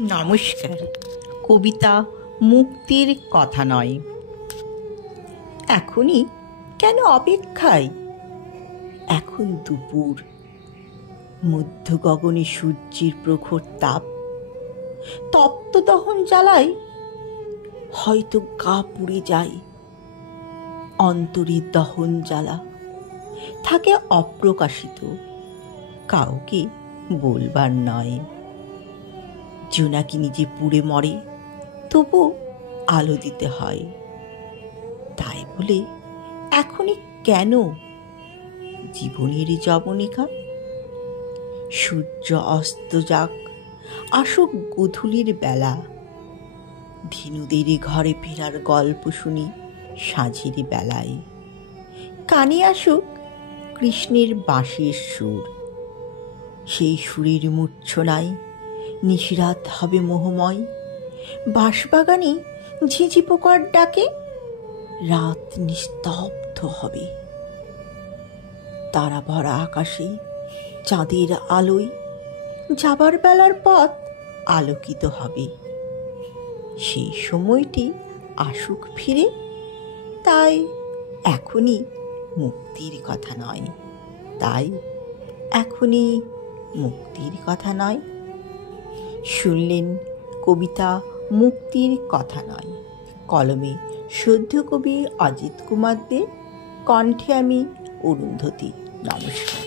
নমস্কার। কবিতা মুক্তির কথা নয়। এখনই কেন অপেক্ষায়? এখন দুপুর, মধ্য গগনে সূর্যের প্রখর তাপ, তপ্ত দহন জ্বালায়, হয়তো গা পুড়ে যায়। অন্তরে দহন জ্বালা থাকে অপ্রকাশিত, কাউকে বলবার নয়। জোনাকি নিজে পুড়ে মরে, তবু আলো দিতে হয়। তাই বলে এখনই কেন জীবনের যবনিকা? সূর্য অস্ত যাক, আসুক গোধূলির বেলা, ধীনুদের ঘরে ফেরার গল্প শুনি সাঁঝের বেলায়। কানে আসুক কৃষ্ণের বাঁশির সুর, সেই সুরের মূর্ছনায় নিশিরাত হবে মোহময়। বাঁশবাগানে ঝিঁঝি পোকার ডাকে রাত নিস্তব্ধ হবে। তারা ভরা আকাশে চাঁদের আলোয় যাবার বেলার পথ আলোকিত হবে। সেই সময়টি আসুক ফিরে, তাই এখনই মুক্তির কথা নয়। তাই এখনই মুক্তির কথা নয়। শুনলেন কবিতা মুক্তির কথা নয়। কলমে সদ্য কবি অজিত কুমার দে, কণ্ঠে আমি অরুন্ধতী। নমস্কার।